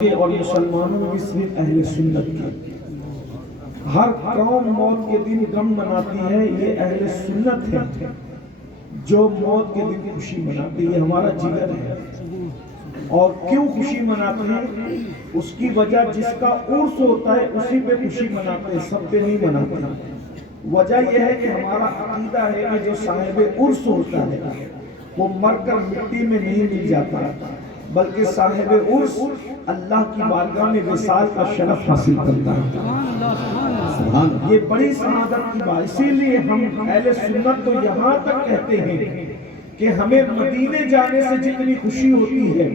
اور مسلمانوں میں صرف اہل سنت کی ہر قوم موت کے دن غم مناتی ہے، یہ اہل سنت ہے جو موت کے دن خوشی مناتی ہے۔ یہ ہمارا جگر ہے۔ اور کیوں خوشی مناتے ہیں؟ اس کی وجہ جس کا عرس ہوتا ہے اسی پہ خوشی مناتے ہیں، سب پہ نہیں مناتے۔ وجہ یہ ہے کہ ہمارا عقیدہ ہے کہ جو صاحب عرس ہوتا ہے وہ مر کر مٹی میں نہیں مل جاتا، بلکہ صاحب عرس اللہ کی بارگاہ میں وصال کا شرف حاصل کرتا ہے۔ یہ بڑی سعادت کی بات، اسی لیے ہم اہل سنت تو یہاں تک کہتے ہیں کہ ہمیں مدینے جانے سے جتنی خوشی ہوتی ہے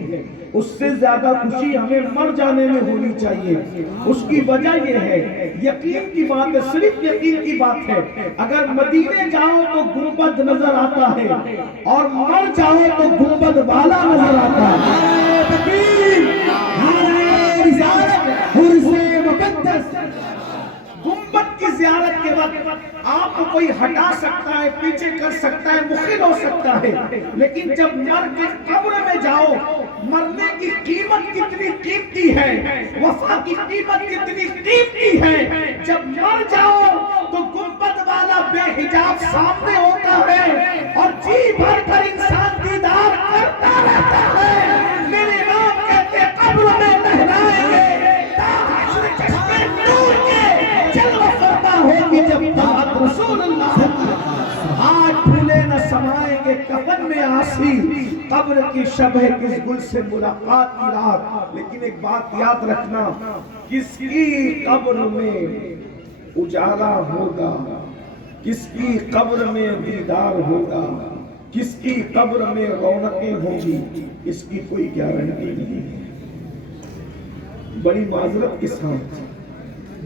اس سے زیادہ خوشی ہمیں مر جانے میں ہونی چاہیے۔ اس کی وجہ یہ ہے، یقین کی بات ہے، صرف یقین کی بات ہے۔ اگر مدینے جاؤ تو گنبد نظر آتا ہے اور مر جاؤ تو گنبد والا نظر آتا ہے۔ گنبد کی زیارت کے وقت آپ کو کوئی ہٹا سکتا ہے، پیچھے کر سکتا ہے، مخل ہو سکتا ہے، لیکن جب مر کے قبر میں جاؤ، مرنے کی قیمت کتنی قیمتی ہے، وفا کی قیمت کتنی قیمتی ہے۔ جب مر جاؤ تو گنبد والا بے حجاب سامنے ہوتا ہے اور جی بھر کر انسان دیدار کرتا رہتا ہے۔ میرے امام کہتے ہیں قبر میں لہرائیں گے ہوگی جب طاعت رسول اللہ ہاتھ پھولے نہ سمائیں گے کفن میں آسی، قبر کی شب ہے کس گل سے ملاقات کی رات۔ لیکن ایک بات یاد رکھنا، کس کی قبر میں اجالا ہوگا، کس کی قبر میں دیدار ہوگا، کس کی قبر میں رونقیں ہوں گی، اس کی کوئی گارنٹی نہیں ہے۔ بڑی معذرت کے ساتھ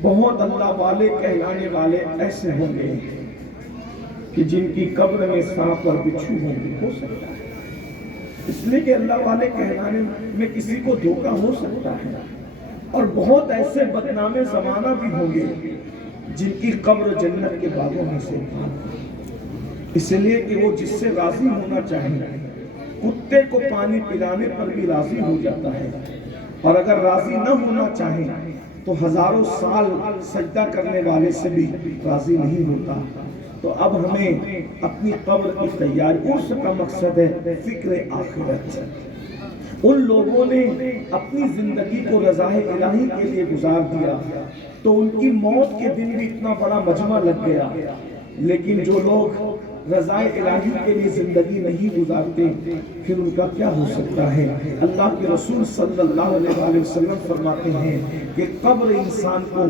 بہت اللہ والے کہلانے والے ایسے ہوں گے کہ جن کی قبر میں سانپ اور بچھو ہوں گے، ہو سکتا ہے، اس لیے کہ اللہ والے کہلانے میں کسی کو دھوکہ ہو سکتا ہے۔ اور بہت ایسے بدنام زمانہ بھی ہوں گے جن کی قبر جنت کے باغوں میں سے، اس لیے کہ وہ جس سے راضی ہونا چاہے، کتے کو پانی پلانے پر بھی راضی ہو جاتا ہے، اور اگر راضی نہ ہونا چاہے تو ہزاروں سال سجدہ کرنے والے سے بھی راضی نہیں ہوتا۔ تو اب ہمیں اپنی قبر کی تیاری، عرس کا مقصد ہے فکر آخرت۔ ان لوگوں نے اپنی زندگی کو رضا الہی کے لیے گزار دیا تو ان کی موت کے دن بھی اتنا بڑا مجمع لگ گیا، لیکن جو لوگ رضا الہی کے لیے زندگی نہیں گزارتے پھر ان کا کیا ہو سکتا ہے؟ اللہ کے رسول صلی اللہ علیہ وسلم فرماتے ہیں کہ قبر انسان کو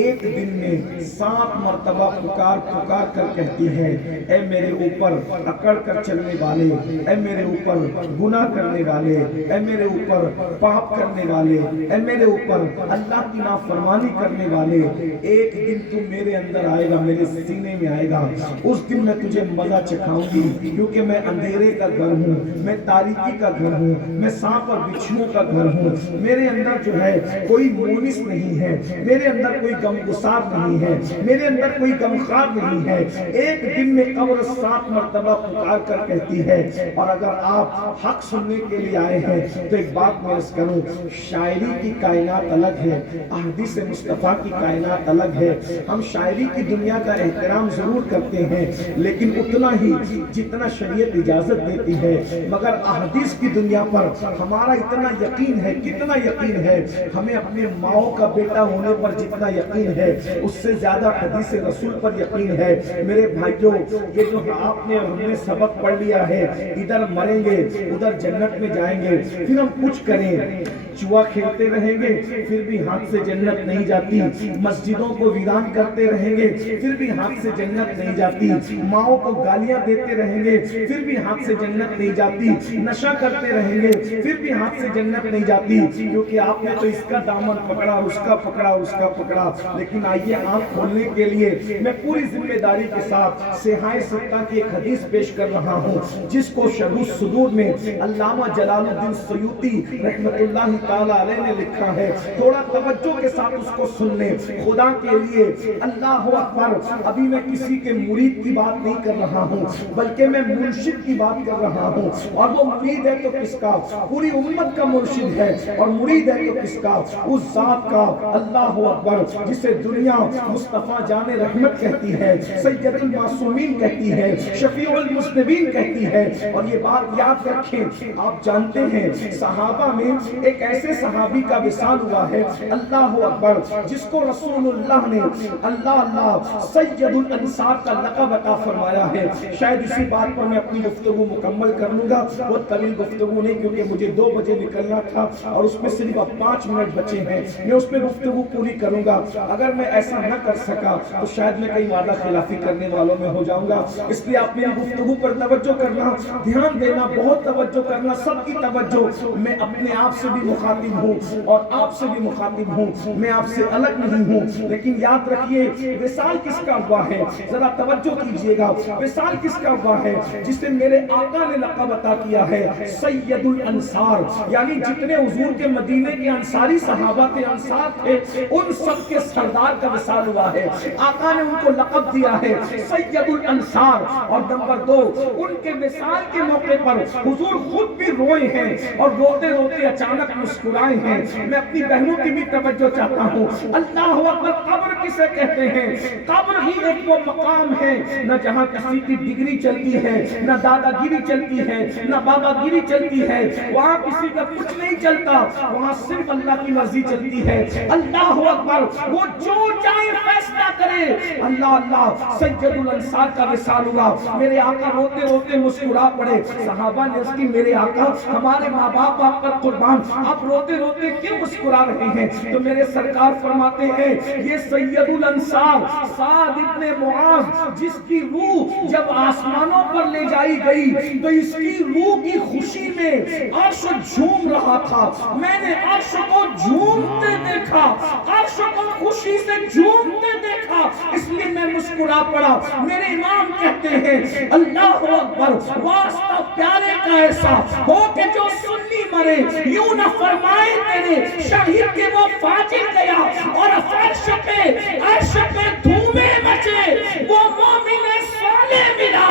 ایک دن میں 7 مرتبہ پکار پکار کر کہتی ہے، اے میرے اوپر اکڑ کر چلنے والے، اے میرے اوپر گناہ کرنے والے، اے میرے اوپر پاپ کرنے والے، اے میرے اوپر اللہ کی نافرمانی کرنے والے، ایک دن تو میرے اندر آئے گا، میرے سینے میں آئے گا، اس دن میں تجھے مزہ چکھاؤں گی، کیونکہ میں اندھیرے کا گھر ہوں، میں تاریکی کا گھر ہوں، میں سانپ اور بچھوؤں کا گھر ہوں، میرے اندر جو ہے کوئی مونس نہیں ہے، میرے اندر کوئی غمگسار نہیں ہے، میرے اندر کوئی غمخوار نہیں ہے۔ ایک دن میں قبر 7 مرتبہ پکار کر کہتی ہے۔ اور اگر آپ حق سننے کے لیے آئے ہیں تو ایک بات میں عرض کروں، شاعری کی کائنات الگ ہے، احادیث مصطفیٰ کی کائنات الگ ہے۔ ہم شاعری کی دنیا کا احترام ضرور کرتے ہیں لیکن اتنا ہی جتنا شریعت اجازت دیتی ہے، مگر احادیث کی دنیا پر ہمارا اتنا یقین ہے، کتنا یقین ہے، ہمیں اپنے ماؤں کا بیٹا ہونے پر جتنا یقین ہے اس سے زیادہ حدیث رسول پر یقین ہے۔ میرے بھائیوں، یہ جو آپ نے ہم نے سبق پڑھ لیا ہے، ادھر مریں گے ادھر جنت میں جائیں گے، پھر ہم کچھ کریں، جوا کھیلتے رہیں گے پھر بھی ہاتھ سے جنت نہیں جاتی، مسجدوں کو ویران کرتے رہیں گے پھر بھی ہاتھ سے جنت نہیں جاتی، ماؤں کو گالیاں دیتے رہیں گے پھر بھی ہاتھ سے جنت نہیں جاتی، نشہ کرتے رہیں گے پھر بھی ہاتھ سے جنت نہیں جاتی، کیونکہ آپ نے تو اس کا دامن پکڑا، اس کا پکڑا، اس کا پکڑا۔ لیکن آئیے آنکھ کھولنے کے لیے میں پوری ذمہ داری کے ساتھ صحاح ستہ کی ایک حدیث پیش کر رہا ہوں، جس کو شرح الصدور میں علامہ جلال الدین سیوطی رحمۃ اللہ تعالیٰ علیہ نے لکھا ہے، تھوڑا توجہ کے ساتھ اس کو سن لیں خدا کے لیے۔ اللہ اکبر، ابھی میں کسی کے مرید کی بات نہیں کر رہا ہوں بلکہ میں مرشد کی بات کر رہا ہوں، اور وہ مرید ہے تو کس کا؟ پوری امت کا مرشد ہے، اور مرید ہے تو کس کا؟ اس ذات کا، اللہ اکبر، جسے دنیا مصطفیٰ جان رحمت کہتی ہے، سید المعصومین کہتی ہے، شفیع المذنبین کہتی ہے۔ اور یہ بات یاد رکھیں، آپ جانتے ہیں صحابہ میں ایک ایسے صحابی کا وصال ہوا ہے، اللہ اکبر، جس کو رسول اللہ نے اللہ سید الانصار کا لقب عطا فرمایا ہے۔ شاید اسی بات پر میں اپنی گفتگو مکمل کر لوں گا، وہ طویل گفتگو نہیں، کیونکہ مجھے 2 بجے نکلنا تھا اور اس میں صرف اب 5 منٹ بچے ہیں، میں اس میں گفتگو پوری کروں گا۔ اگر میں ایسا نہ کر سکا تو شاید میں کئی وعدہ خلافی کرنے والوں میں ہو جاؤں گا، اس لیے آپ میری گفتگو پر توجہ کرنا، دھیان دینا، بہت توجہ کرنا، سب کی توجہ۔ میں اپنے آپ سے بھی مخاطب ہوں اور آپ سے بھی مخاطب ہوں، میں آپ سے الگ نہیں ہوں، لیکن یاد رکھیے وصال کس کا ہوا ہے، ذرا توجہ کیجئے گا، وصال کس کا ہوا ہے؟ جسے میرے آقا نے لقب عطا کیا ہے سید الانصار، یعنی جتنے حضور کے مدینے کے انصاری صحابہ کے انصار تھے ان سب کے سردار کا وصال ہوا ہے، آقا نے ان کو لقب دیا ہے سید الانصار۔ اور نمبر 2، ان کے وصال کے موقع پر حضور خود بھی روئے ہیں اور روتے روتے اچانک مسکرائے ہیں۔ میں اپنی بہنوں کی بھی توجہ چاہتا ہوں، اللہ اکبر، قبر کسے کہتے ہیں؟ قبر ہی ایک وہ مقام ہے نہ جہاں کسی کی ڈگری چلتی ہے، نہ دادا گیری چلتی ہے، نہ بابا گیری چلتی ہے، وہاں کسی کا کچھ نہیں چلتا، وہاں صرف اللہ کی مرضی چلتی ہے۔ اللہ اکبر، وہ جو چاہے فیصلہ کرے۔ اللہ سید الانصار کا وصال ہوا، میرے آقا روتے روتے مسکرا پڑے۔ صحابہ نے اس کی میرے آقا ہمارے ماں باپ آپ پر قربان، آپ روتے روتے کیوں مسکرا رہے ہیں؟ تو میرے سرکار فرماتے ہیں یہ سید الانصار سعد ابن معاذ، جس کی روح جب آسمانوں پر لے جائی گئی تو اس کی روح کی خوشی میں عرش جھوم رہا تھا، میں نے عرش کو جھومتے دیکھا، عرش کو خوشی سے جھومتے دیکھا، اس لیے میں مسکرا پڑا۔ میرے امام کہتے ہیں اللہ اکبر، واسطہ پیارے کا ایسا ہو کہ جو سنی مرے، یوں نہ فرمائے تیرے شہید کے وہ فاجر گیا، اور فرش پہ دھومیں مچے وہ مومن صالح ملا،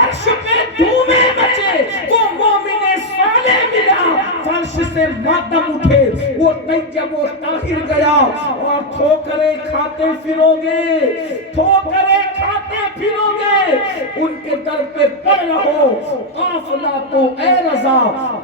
عرش پہ دھومیں مچے وہ مومن صالح ملا، فرش سے ماتم اٹھے وہ طیب و طاہر گیا، اور ٹھوکریں کھاتے پھرو گے ان کے در پہ پڑ رہو، قافلہ تو اے رضا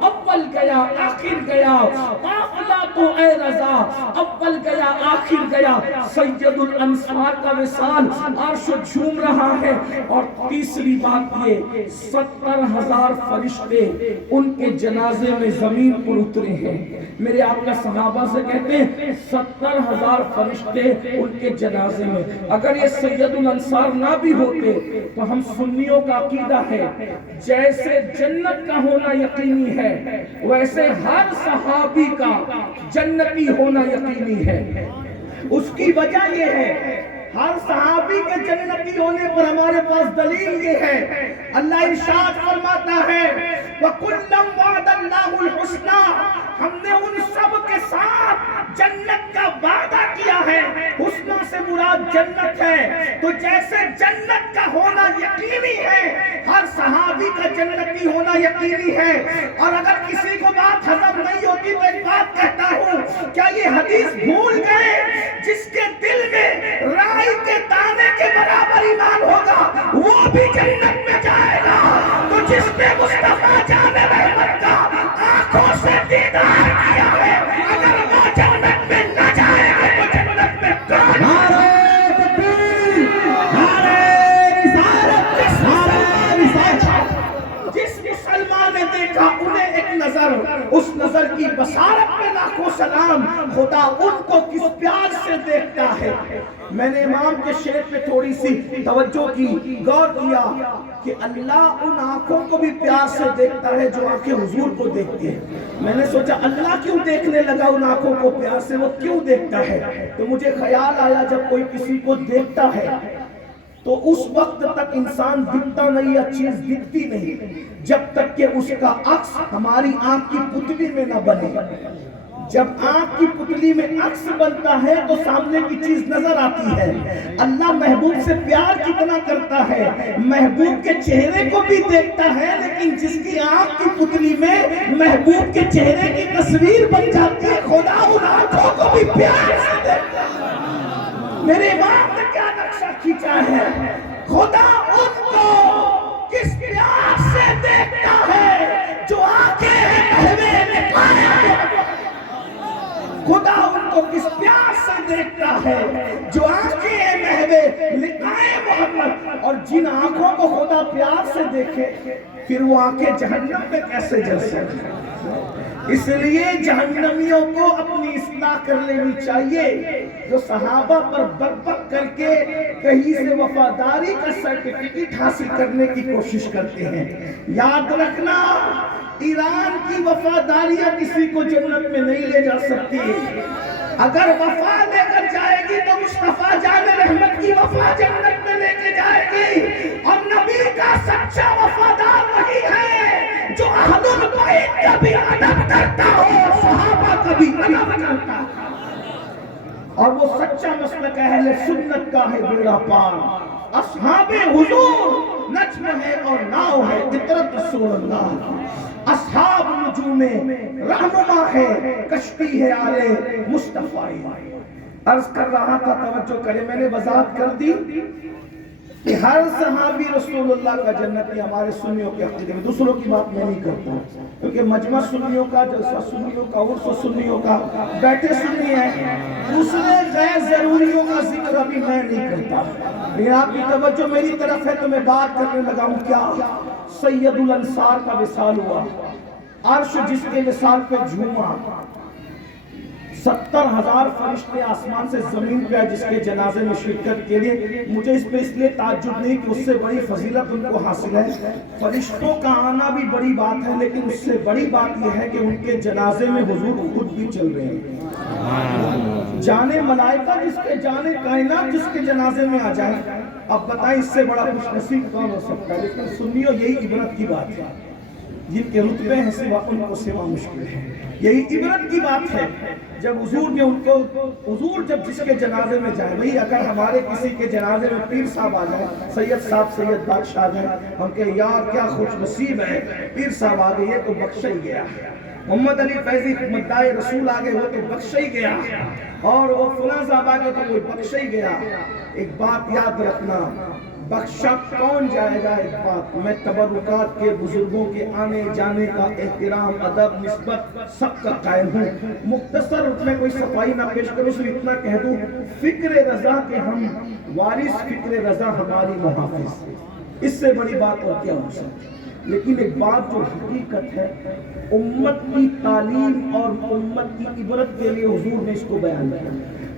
اول گیا آخر گیا، قافلہ تو اے رضا اول گیا آخر گیا۔ سید الانصار کا وصال، عرش جھوم رہا ہے۔ اور تیسری بات یہ، 70,000 فرشتے ان کے جنازے میں زمین پر اترے ہیں۔ میرے آقا صحابہ سے کہتے ہیں 70,000 فرشتے ان کے جنازے میں۔ اگر یہ سید الانصار نہ بھی ہوتے تو ہم سنیوں کا عقیدہ ہے جیسے جنت کا ہونا یقینی ہے ویسے ہر صحابی کا جنتی ہونا یقینی ہے۔ اس کی وجہ یہ ہے، ہر صحابی کے جنتی ہونے پر ہمارے پاس دلیل یہ ہے، اللہ ارشاد فرماتا ہے وَكُلًّا وَعَدَ اللَّهُ الْحُسْنَى، ہم نے ان سب کے ساتھ جنت کا وعدہ کیا ہے۔ حسنہ سے مراد جنت ہے، تو جیسے جنت کا ہونا یقینی ہے ہر صحابی کا جنتی ہونا یقینی ہے۔ اور اگر کسی کو بات ہضم نہیں ہوتی تو ایک بات کہتا ہوں، کیا یہ حدیث بھول گئے جس کے دل میں رائی کے دانے کے برابر ایمان ہوگا وہ بھی جنت میں جائے گا؟ تو جس نے مصطفیٰ جان رحمت کا آنکھوں سے دیدار کیا ہے، اگر وہ جنت میں نہ جائے گا تو جنت میں کون؟ نعرہ تکبیر، نعرہ رسالت، نعرہ رسالت۔ جس مسلمان نے دیکھا انہیں ایک نظر، اس نظر کی بصارت میں لاکھوں سلام، خدا ان کو کس پیار سے دیکھتا ہے۔ میں نے امام کے شعر پہ تھوڑی سی توجہ کی، غور کیا کہ اللہ ان آنکھوں کو بھی پیار سے دیکھتا ہے جو آنکھیں حضور کو دیکھتی ہیں۔ میں نے سوچا اللہ کیوں دیکھنے لگا ان آنکھوں کو پیار سے، وہ کیوں دیکھتا ہے؟ تو مجھے خیال آیا جب کوئی کسی کو دیکھتا ہے تو اس وقت تک انسان دکھتا نہیں، چیز دکھتی نہیں جب تک کہ اس کا عکس ہماری آنکھ کی پتلی میں نہ بنے۔ جب آنکھ کی پتلی میں عکس بنتا ہے تو سامنے کی چیز نظر آتی ہے. اللہ محبوب سے پیار کتنا کرتا ہے, محبوب کے چہرے کو بھی دیکھتا ہے, لیکن جس کی آنکھ کی پتلی میں محبوب کے چہرے کی تصویر بن جاتی ہے, خدا ان آنکھوں کو بھی پیار سے دیکھتا ہے. میرے امام نے کیا نقشہ کھینچا ہے, خدا ان کو کس پیار سے دیکھتا ہے جو آنکھیں محوے نکائے. خدا ان کو کس پیار سے دیکھتا ہے جو آنکھیں محوے لقائے محمد. اور جن آنکھوں کو خدا پیار سے دیکھے پھر وہ آنکھیں جہنم میں کیسے جل سکتی. اس لیے جہنمیوں کو اپنی اصلاح کر لینی چاہیے. جو صحابہ پر بک کر کے کہیں سے وفاداری کا سرٹیفکیٹ حاصل کرنے کی کوشش کرتے ہیں, یاد رکھنا ایران کی وفاداریاں کسی کو جنت میں نہیں لے جا سکتی. اگر وفا لے کر جائے گی تو مصطفیٰ جان رحمت کی وفا جنت میں لے کے جائے گی. اور نبی کا سچا وفادار وہی ہے جو اہل البیت کا بھی ادب کرتا ہو, صحابہ کا بھی ادب کرتا ہو. اور وہ سچا مسلک اہل سنت کا ہے بیڑا پار. اصحاب حضور نجم ہے اور ناؤ ہے عطرت رسول اللہ. اصحاب نجوم رہنما ہے کشتی ہے آلے مصطفیٰ. عرض کر رہا تھا, توجہ کرے, میں نے وضاحت کر دی کہ ہر صحابی رسول اللہ کا جنتی. ہمارے سنیوں کے عقیدے میں دوسروں کی بات میں نہیں کرتا, کیونکہ مجمع سنیوں کا, جلسہ سنیوں کا, عرس سنیوں کا, بیٹھے سنی ہیں, دوسرے غیر ضروریوں کا ذکر ابھی میں نہیں کرتا. لیکن آپ کی توجہ میری طرف ہے تو میں بات کرنے لگا ہوں. کیا سید الانصار کا وصال ہوا, عرش جس کے وصال پہ جھوما, 70,000 فرشتے آسمان سے زمین پہ جس کے جنازے میں شرکت کے لیے. مجھے اس پہ اس لیے تعجب نہیں کہ اس سے بڑی فضیلت ان کو حاصل ہے. فرشتوں کا آنا بھی بڑی بات ہے, لیکن اس سے بڑی بات یہ ہے کہ ان کے جنازے میں حضور خود بھی چل رہے ہیں. جانے ملائکہ جس کے, جانے کائنات جس کے جنازے میں آ جائیں. اب بتائیں اس سے بڑا خوش نصیب کون ہو سکتا ہے. لیکن سنیو یہی عبرت کی بات ہے, جن کے رتبے ہیں سوا ان کو سوا مشکل ہے. یہی عبرت کی بات ہے جب حضور نے ان کو, حضور جب جس کے جنازے میں جائے, وہی اگر ہمارے کسی کے جنازے میں پیر صاحب آ جائیں, سید صاحب, سید بادشاہ جائیں, ہم کہیں یار کیا خوش نصیب ہے, پیر صاحب آ گئے تو بخشا ہی گیا. محمد علی فیضی مدعائے رسول آگے ہو تو بخشا ہی گیا, اور وہ فلاں صاحب آگے تو وہ بخشا ہی گیا. ایک بات یاد رکھنا, بخشا کون جائے گا. ایک بات, میں تبرکات کے بزرگوں کے آنے جانے کا احترام, ادب, نسبت سب کا قائل ہوں. مختصر اس میں کوئی صفائی نہ پیش کروں, صرف اتنا کہہ دوں, فکر رضا کے ہم وارث, فکر رضا ہماری محافظ. اس سے بڑی بات اور کیا ہو سکتی. لیکن ایک بات جو حقیقت ہے, امت کی تعلیم اور امت کی عبرت کے لیے حضور نے اس کو بیان کیا,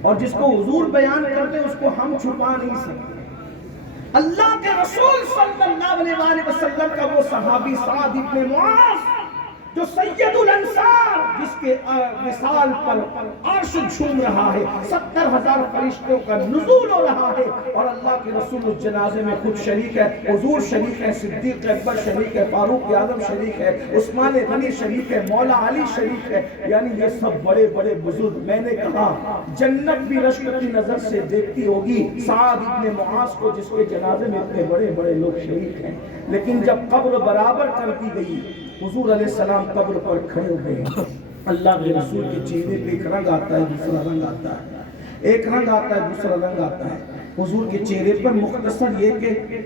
اور جس کو حضور بیان کرتے اس کو ہم چھپا نہیں سکتے. اللہ کے رسول صلی اللہ علیہ وآلہ وسلم کا وہ صحابی سعد ابن معاذ جو سید الانصار, جس کے وصال پر عرش جھوم رہا ہے, 70,000 فرشتوں کا نزول ہو رہا ہے, اور اللہ کے رسول اس جنازے میں خود شریک ہے. حضور شریک ہے, صدیق اکبر شریک ہے, فاروق اعظم شریک ہے, عثمان غنی شریک ہے, مولا علی شریک ہے. یعنی یہ سب بڑے بڑے بزرگ. میں نے کہا جنت بھی رشک کی نظر سے دیکھتی ہوگی سعد ابن معاذ کو, جس کے جنازے میں اتنے بڑے بڑے لوگ شریک ہیں. لیکن جب قبر برابر کر دی گئی, حضور علیہ السلام قبر پر کھڑے ہو گئے. اللہ کے رسول کے چہرے پہ ایک رنگ آتا ہے, دوسرا رنگ آتا ہے, ایک رنگ آتا ہے, دوسرا رنگ آتا ہے. حضور کے چہرے پر مختصر یہ کہ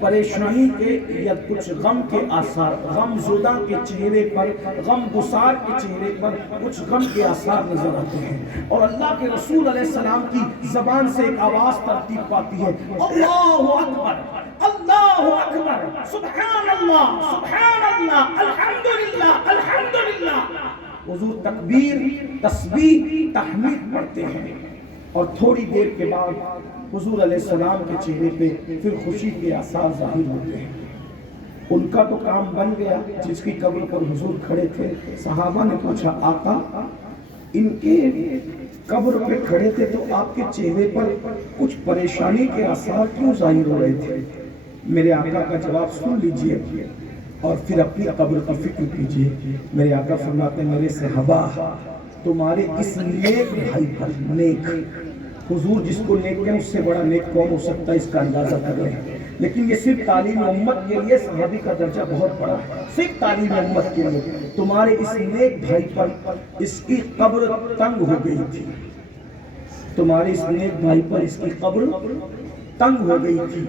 پریشانی کے یا کچھ غم کے آثار, غم زدہ کے چہرے پر, غم گسار کے چہرے پر کچھ غم کے آثار نظر آتے ہیں. اور اللہ کے رسول علیہ السلام کی زبان سے ایک آواز ترتیب پاتی ہے, اللہ اکبر, اللہ اکبر, سبحان اللہ, سبحان اللہ, الحمدللہ, الحمدللہ. حضور تکبیر, تسبیح, تحمید پڑھتے ہیں, اور تھوڑی دیر کے بعد حضور علیہ السلام کے چہرے پہ پھر خوشی کے آثار ظاہر ہوتے ہیں. ان کا تو کام بن گیا. جس کی قبر پر حضور کھڑے تھے, صحابہ نے پوچھا آقا ان کے قبر پہ کھڑے تھے تو آپ کے چہرے پر کچھ پریشانی کے آثار کیوں ظاہر ہو رہے تھے؟ میرے آقا کا جواب سن لیجئے اور پھر اپنی قبر کی فکر کیجئے. میرے آقا فرماتے ہیں میرے صحابہ تمہارے اس نیک بھائی پر، نیک حضور جس کو نیک کہیں اس سے بڑا نیک کون ہو سکتا ہے، اس کا اندازہ کر رہے ہیں. لیکن یہ صرف تعلیم امت کے لیے صحابی کا درجہ بہت بڑا ہے، صرف تعلیم امت کے لیے. تمہارے اس نیک بھائی پر اس کی قبر تنگ ہو گئی تھی، تمہارے اس نیک بھائی پر اس کی قبر تنگ ہو گئی تھی.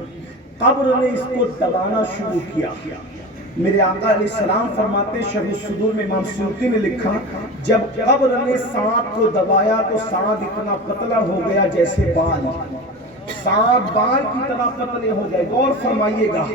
قبر نے اس کو دبانا شروع کیا. میرے آقا علیہ السلام فرماتے، شرح الصدور میں امام سیوطی نے لکھا، جب قبر نے سعد کو دبایا تو سعد اتنا پتلا ہو گیا جیسے بال، سعد بال کی طرح پتلے ہو گئے. غور فرمائیے گا،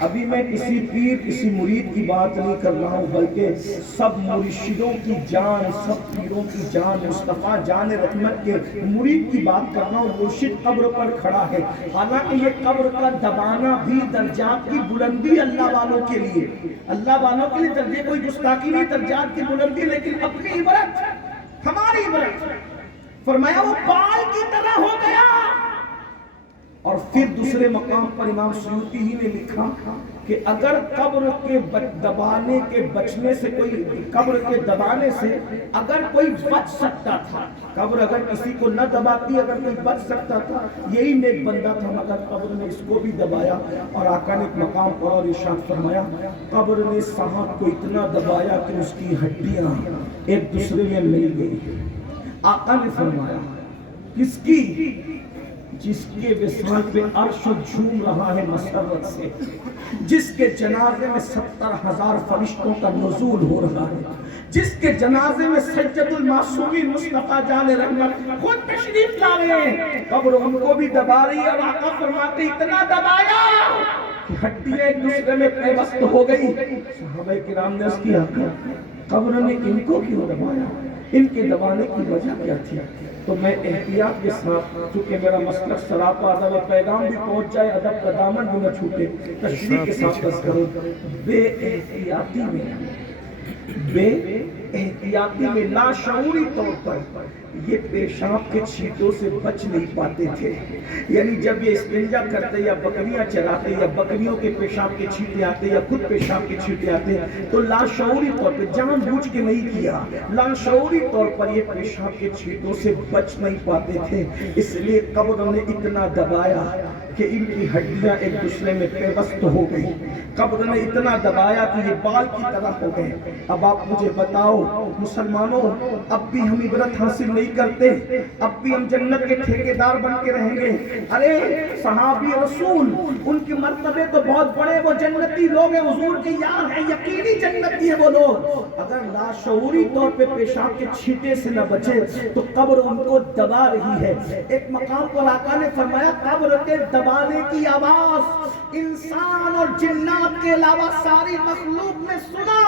ابھی میں کسی پیر کسی مرید کی بات نہیں کر رہا ہوں، بلکہ سب مرشدوں کی جان، سب پیروں کی جان، مصطفیٰ جان رحمت کے مرید کی بات کر رہا ہوں. مرشد قبر پر کھڑا ہے، حالانکہ یہ قبر کا دبانا بھی درجات کی بلندی اللہ والوں کے لیے، اللہ والوں کے لیے درجے کوئی گستاخی نہیں، درجات کی بلندی. لیکن اپنی عبرت، ہماری عبرت، فرمایا وہ بال کی طرح ہو گیا. اور پھر دوسرے مقام پر امام سیوطی ہی نے لکھا کہ اگر قبر کے دبانے کے بچنے سے کوئی، قبر کے دبانے سے اگر کوئی بچ سکتا تھا، قبر اگر کسی کو نہ دباتی اگر کوئی بچ سکتا تھا یہی نیک بندہ تھا، مگر قبر نے اس کو بھی دبایا. اور آقا نے ایک مقام پر اور ارشاد فرمایا، قبر نے سعد کو اتنا دبایا کہ اس کی ہڈیاں ایک دوسرے میں مل گئی. آقا نے فرمایا کس کی؟ جس کے وصال پہ عرش جھوم رہا ہے مسرت سے، جس کے جنازے میں 70,000 فرشتوں کا نزول ہو رہا ہے، جس کے جنازے میں سید المعصومین مصطفیٰ جان رحمت خود تشریف لا رہے ہیں. قبر ان کو بھی دبا رہی ہے. اور آقا فرماتے اتنا دبایا کہ ہڈیاں ایک دوسرے میں پیوست ہو گئی. صحابہ کرام نے عرض کیا قبر نے ان کو کیوں دبایا، ان کے دبانے کی وجہ کیا تھی؟ تو میں احتیاط کے ساتھ، چونکہ میرا مسلک سراپا ادب پیغام بھی پہنچ جائے، ادب کا دامن بھی نہ چھوٹے، تشریح کے ساتھ بس کروں. بے احتیاطی میں لاشعوری طور پر یہ پیشاب کے چھینٹوں سے بچ نہیں پاتے تھے. یعنی جب یہ استنجا کرتے یا بکریاں چراتے یا بکریوں کے پیشاب کے چھینٹے آتے یا خود پیشاب کے چھینٹے آتے تو لاشعوری طور پر، جان بوجھ کے نہیں کیا، لاشعوری طور پر یہ پیشاب کے چھینٹوں سے بچ نہیں پاتے تھے. اس لیے قبر نے اتنا دبایا کہ ان کی ہڈیاں ایک دوسرے میں پیوست ہو گئی. قبر نے اتنا دبایا کہ یہ بال کی طرح ہو گئے. اب آپ مجھے بتاؤ مسلمانوں، اب بھی ہم عبرت حاصل نہیں کرتے؟ اب بھی ہم جنت کے ٹھیکیدار بن کے رہیں گے؟ ارے صحابی رسول، ان کے مرتبے تو بہت بڑے، وہ جنتی لوگ ہیں، حضور کے یار ہیں، یقینی جنتی ہیں وہ لوگ. اگر لاشعوری طور پہ پیشاب کے چھینٹے سے نہ بچے تو قبر ان کو دبا رہی ہے. ایک مقام پر آقا نے فرمایا قبر کے دبانے کی آواز انسان اور جنات کے علاوہ ساری مخلوق نے سنا.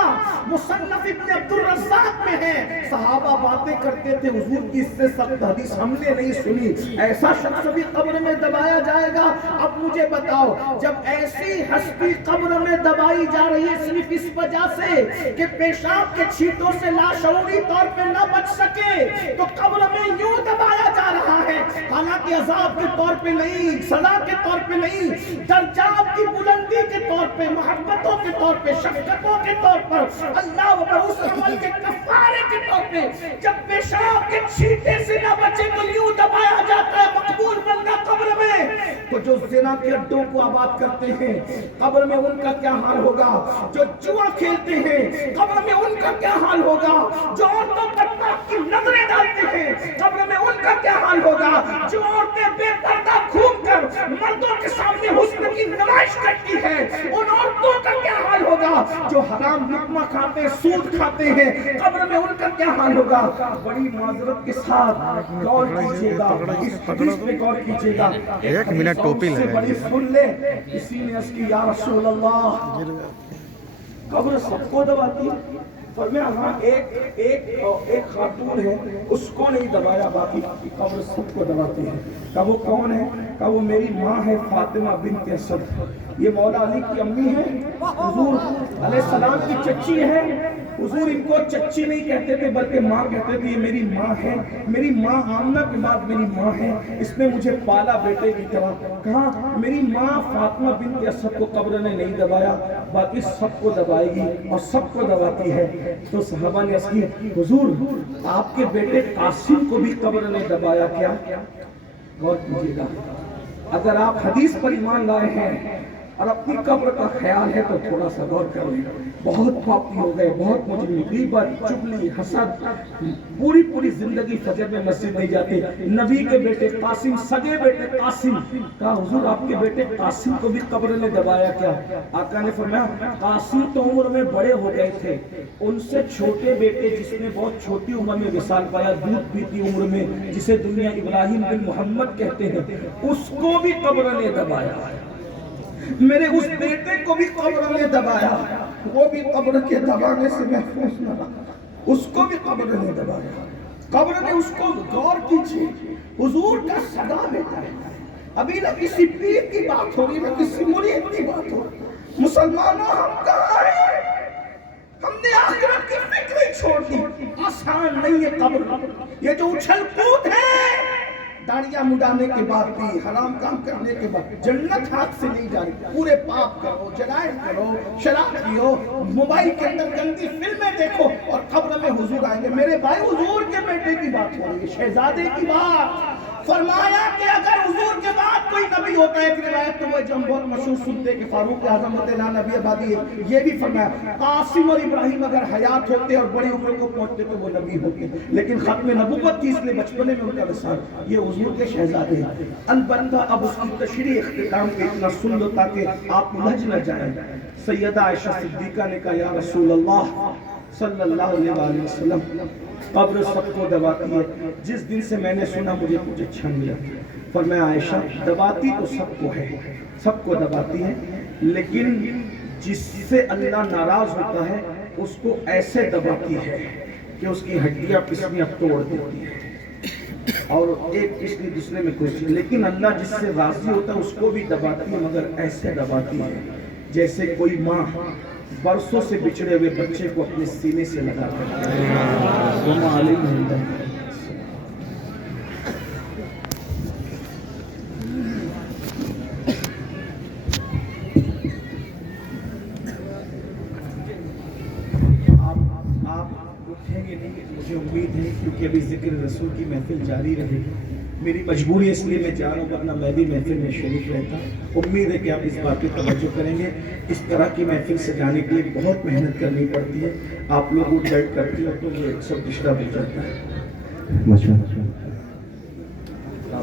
مصنف ابن عبد الرزاق میں ہے، صحابہ باتیں کرتے تھے حضور کی اس سے سخت حدیث ہم نے نہیں سنی، ایسا شخص بھی قبر میں دبایا جائے گا. اب مجھے بتاؤ، جب ایسی ہستی قبر میں دبائی جا رہی ہے صرف اس وجہ سے کہ پیشاب کے چھینٹوں سے لاشعوری طور پہ نہ بچ سکے تو قبر میں یوں دبایا جا رہا ہے، حالانکہ عذاب کے طور پہ نہیں، سزا کے طور پہ نہیں، درجات کی بلندی کے طور پہ، محبتوں کے طور پہ، شفقتوں کے طور پر، اللہ و اس عمل کے کفارے کے طور پہ. جب پیشاب کے چھینٹے سے نہ بچے تو یوں دبایا جاتا ہے مقبول بندہ قبر میں. تو جو زنا کے اڈوں کو آباد کرتے ہیں قبر میں ان کا کیا حال ہوگا؟ جو جوا کھیلتے ہیں قبر میں ان کا کیا حال ہوگا؟ جو عورتوں پر پاک کی نظریں ڈالتے ہیں قبر میں ان کا کیا حال ہوگا؟ جو عورتیں بے پردہ گھوم کر مردوں کے سامنے حسن کی نمائش کرتی ہیں ان عورتوں کا کیا حال ہوگا؟ جو حرام لقمہ کھاتے ہیں، سود کھاتے ہیں قبر میں ان کا کیا حال ہوگا؟ بڑی معذرت کے ساتھ غور کیجیے گا، اس حدیث پہ غور کیجیے گا. ایک منٹ ٹوپی سے بڑی سن لے. اسی نے اس کی یا رسول اللہ قبر سب کو دباتی ہے. فرمایا ہاں ایک خاتون ہے اس کو نہیں دبایا، باقی قبر سب کو دباتی ہے. کہا وہ کون ہے؟ کہا وہ میری ماں ہے فاطمہ بنت اسد. یہ مولا علی کی امی ہے، حضور علیہ السلام کی چچی ہے. حضور ان کو چچی نہیں کہتے تھے بلکہ ماں کہتے تھے، یہ میری ماں ہے، میری ماں آمنہ کے بعد میری ماں ہے، اس نے مجھے پالا بیٹے کی طرح۔ کہا میری ماں فاطمہ بنت اسد کو قبر نے نہیں دبایا، باقی سب کو دبائے گی اور سب کو دباتی ہے۔ تو صحابہ نے عرض کی حضور آپ کے بیٹے قاسم کو بھی قبر نے دبایا کیا؟ غور کیجیے گا، اگر آپ حدیث پر ایمان لائے ہیں اور اپنی قبر کا خیال ہے تو تھوڑا سا غور کر لیں۔ بہت پاپی ہو گئے، بہت مجرم، غیبت، چغلی، حسد، پوری زندگی فجر میں مسجد نہیں جاتے۔ نبی کے بیٹے قاسم، سگے بیٹے قاسم، کہا حضور آپ کے بیٹے قاسم کو بھی قبر نے دبایا کیا؟ آقا نے فرمایا قاسم تو عمر میں بڑے ہو گئے تھے، ان سے چھوٹے بیٹے جس نے بہت چھوٹی عمر میں وصال پایا، دودھ پیتی عمر میں، جسے دنیا ابراہیم بن محمد کہتے ہیں، اس کو بھی قبر نے دبایا۔ میرے اس بیٹے کو بھی قبر نے دبایا، وہ بھی قبر کے دبانے سے محفوظ نہ رہا، اس کو بھی قبر نے دبایا۔ قبر نے اس کو، غور کیجیے، حضور کا صدا بیٹا ہے۔ ابھی نہ کسی پیر کی بات ہو رہی، نہ کسی مرید کی بات ہو رہی۔ مسلمانوں ہم کہاں ہیں؟ ہم نے آخرت کی فکر ہی چھوڑ دی۔ آسان نہیں ہے قبر، یہ جو اچھل کود ہے، داڑیاں مڈانے کے بعد بھی، حرام کام کرنے کے بعد جنت ہاتھ سے نہیں جا رہی۔ پورے پاپ کرو، جرائم کرو، شراب پیو، موبائل کے اندر گندی فلمیں دیکھو اور قبر میں حضور آئیں گے۔ میرے بھائی حضور کے بیٹے کی بات ہو رہی ہے، شہزادے کی بات۔ فرمایا کہ اگر حضور کے بعد کوئی نبی ہوتا ہے، ایک روایت تو وہ جو ہم بہت مشہور سنتے کہ فاروق اعظم لا نبی آبادی ہے، یہ بھی فرمایا قاسم اور ابراہیم اگر حیات ہوتے اور بڑی عمر کو پہنچتے تو وہ نبی ہوتے، لیکن ختم نبوت کی اس لیے بچپنے میں ان کا وصال، یہ حضور کے شہزادے ہیں۔ البتہ اب اس کی تشریح اختتام پہ اتنا سن لو تاکہ آپ الجھ نہ جائیں۔ سیدہ عائشہ صدیقہ نے کہا یا رسول اللہ صلی اللہ علیہ وآلہ وسلم، قبر سب کو دباتی ہے، جس دن سے میں نے سنا مجھے کچھ اچھا نہیں لگا۔ فرمایا عائشہ دباتی تو سب کو ہے، سب کو دباتی ہے، لیکن جس سے اللہ ناراض ہوتا ہے اس کو ایسے دباتی ہے کہ اس کی ہڈیاں پسلیاں توڑ دیتی ہے اور ایک پسلی دوسرے میں کوئی چیز، لیکن اللہ جس سے راضی ہوتا ہے اس کو بھی دباتی ہے، مگر ایسے دباتی ہے جیسے کوئی ماں برسوں سے بچھڑے ہوئے بچے کو اپنے سینے سے لگا کر۔ آپ اٹھیں گے نہیں، مجھے امید ہے، کیونکہ ابھی ذکر رسول کی محفل جاری رہے گی۔ میری مجبوری اس لیے میں جا رہا ہوں، ورنہ میں بھی محفل میں شریک رہتا۔ امید ہے کہ آپ اس بات پہ توجہ کریں گے۔ اس طرح کی محفل سے جانے کے لیے بہت محنت کرنی پڑتی ہے، آپ لوگ وہ ڈرٹ کرتے ہو تو یہ سب ڈسٹرب ہو جاتا ہے۔